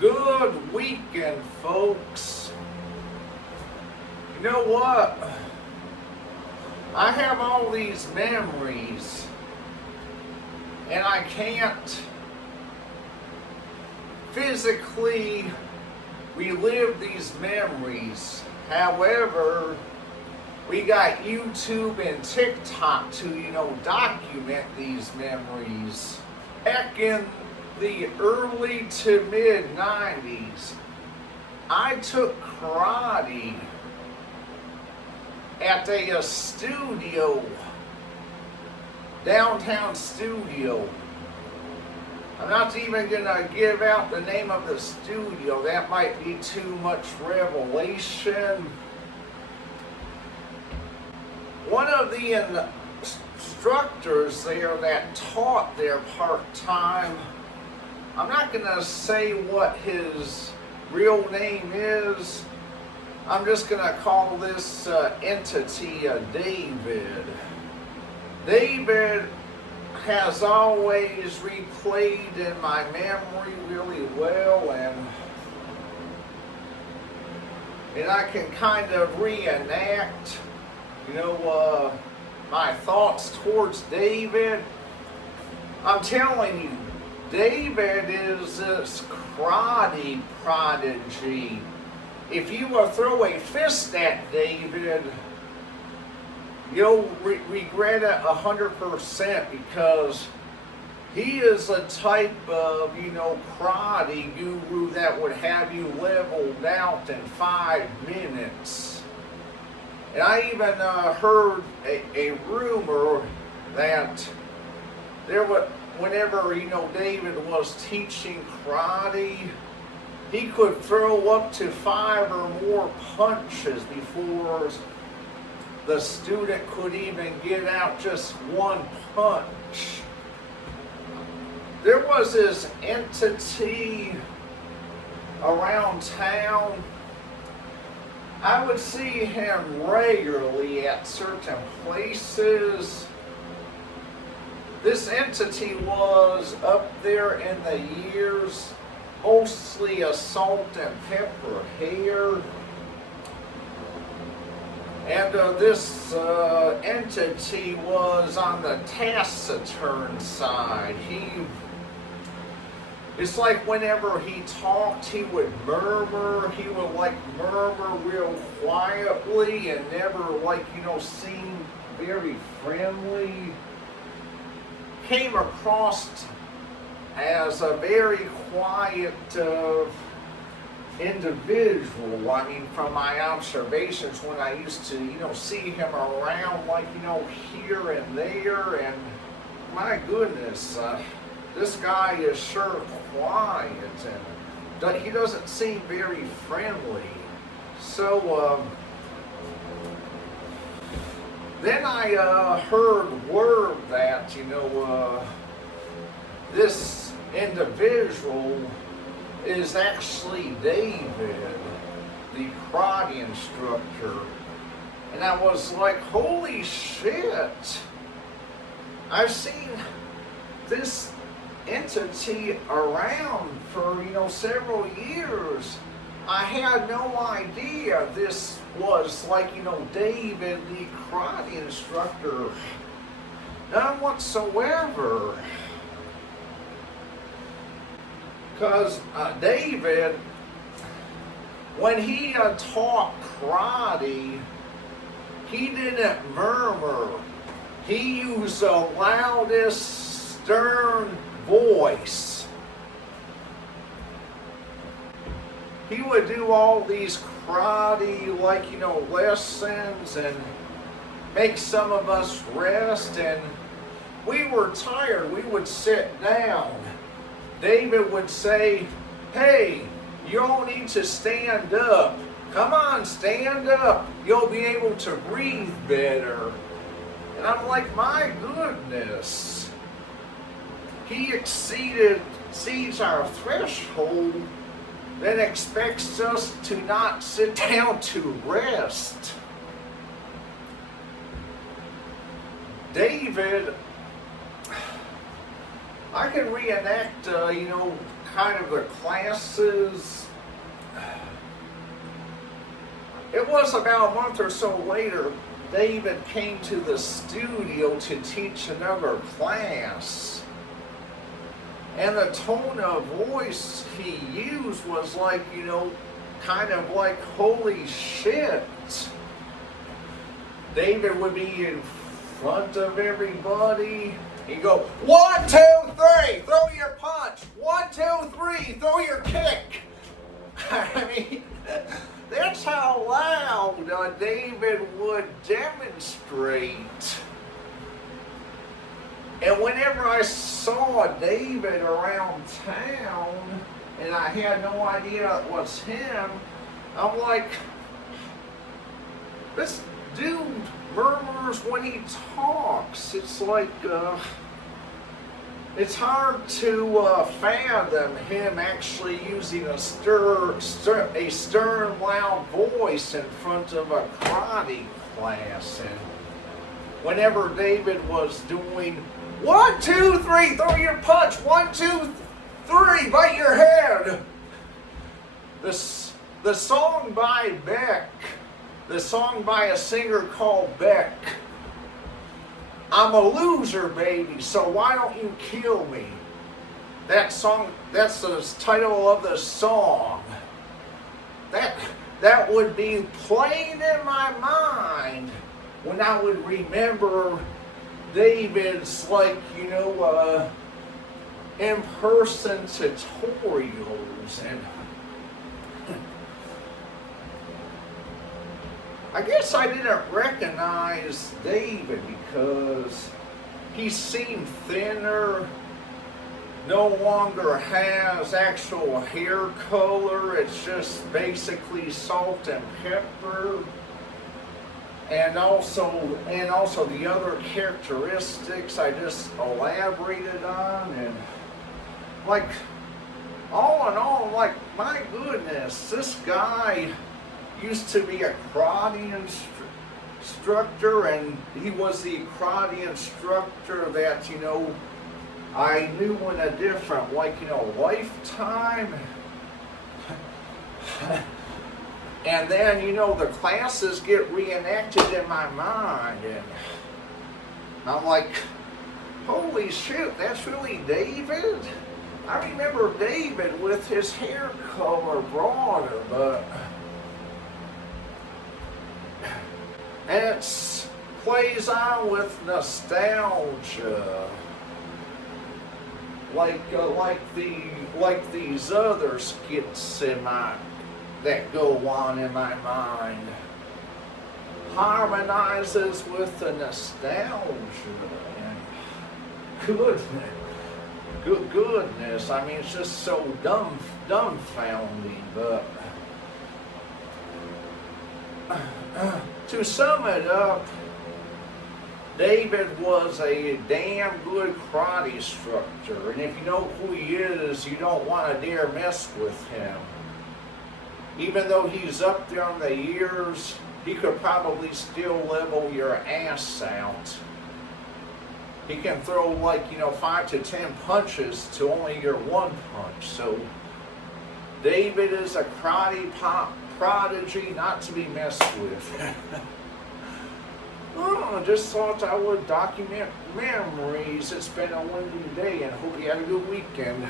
Good weekend, folks. You know what? I have all these memories, and I can't physically relive these memories. However, we got YouTube and TikTok to, document these memories. Back in the early to mid 90s, I took karate at a studio, downtown studio. I'm not even gonna give out the name of the studio. That might be too much revelation. One of the instructors there that taught there part-time, I'm not gonna say what his real name is. I'm just gonna call this entity David. David has always replayed in my memory really well, and I can kind of reenact, my thoughts towards David. I'm telling you, David is this karate prodigy. If you throw a fist at David, you'll regret it 100% because he is the type of, karate guru that would have you leveled out in 5 minutes. And I even heard a rumor that there was, whenever, David was teaching karate, he could throw up to 5 or more punches before the student could even get out just one punch. There was this entity around town. I would see him regularly at certain places. This entity was up there in the years, mostly a salt and pepper hair. And this entity was on the taciturn side. It's like whenever he talked, he would murmur. He would murmur real quietly and never seem very friendly. Came across as a very quiet individual. I mean, from my observations when I used to, see him around, here and there, and my goodness, this guy is sure quiet, and he doesn't seem very friendly. So, then I heard word that, this individual is actually David, the karate instructor. And I was like, holy shit. I've seen this entity around for, several years. I had no idea this was David, the karate instructor. None whatsoever. Because David, when he taught karate, he didn't murmur. He used the loudest, stern voice. He would do all these karate, lessons and make some of us rest, and we were tired. We would sit down. David would say, hey, you all need to stand up. Come on, stand up. You'll be able to breathe better. And I'm like, my goodness. He exceeds our threshold, then expects us to not sit down to rest. David, I can reenact, kind of the classes. It was about a month or so later, David came to the studio to teach another class. And the tone of voice he used was like, kind of like, holy shit. David would be in front of everybody. He'd go, 1, 2, 3, throw your punch. 1, 2, 3, throw your kick. I mean, that's how loud David would demonstrate. And whenever I saw David around town, and I had no idea it was him, I'm like, this dude murmurs when he talks. It's like, it's hard to fathom him actually using a stern, loud voice in front of a karate class. And whenever David was doing 1, 2, 3, throw your punch, 1, 2, 3, bite your head. The song by Beck, the song by a singer called Beck, I'm a loser, baby, so why don't you kill me? That song, that's the title of the song. That would be playing in my mind when I would remember David's, in-person tutorials. And I guess I didn't recognize David because he seemed thinner, no longer has actual hair color. It's just basically salt and pepper. And also the other characteristics I just elaborated on. And all in all, my goodness, this guy used to be a karate instructor, and he was the karate instructor that, I knew in a different, lifetime. And then, the classes get reenacted in my mind, and I'm like, holy shit, that's really David? I remember David with his hair color broader, but... And it plays on with nostalgia, like these other skits that go on in my mind. Harmonizes with the nostalgia. And goodness. I mean, it's just so dumbfounding, but. To sum it up, David was a damn good karate instructor, and if you know who he is, you don't want to dare mess with him. Even though he's up there on the years, he could probably still level your ass out. He can throw 5 to 10 punches to only your one punch. So David is a karate prodigy not to be messed with. Well, I just thought I would document memories. It's been a windy day, and hope you had a good weekend.